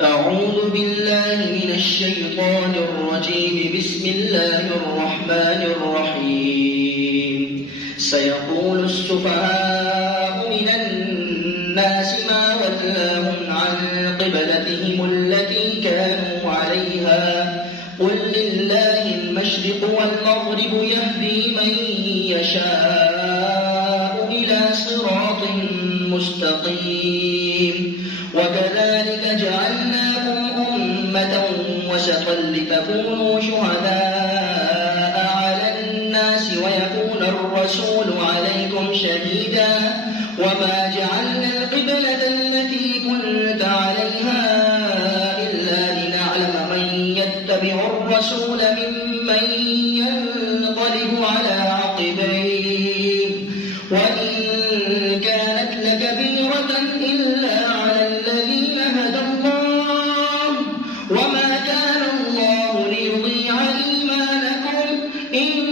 أعوذ بالله من الشيطان الرجيم. بسم الله الرحمن الرحيم. سيقول السفهاء من الناس ما ولاهم عن قبلتهم التي كانوا عليها قل لله المشرق والمغرب يهدي من يشاء إلى صراط مستقيم. وكذلك جعلناكم أمة وسطا لتكونوا شهداء على الناس ويكون الرسول عليكم شهيدا وما جعلنا القبلة التي كنت عليها إلا لنعلم من يتبع الرسول ممن ينقلب على عقبيه وإن كانت لكبيرة إلا على الذين هدى الله وما كان الله ليضيع إيمانكم إن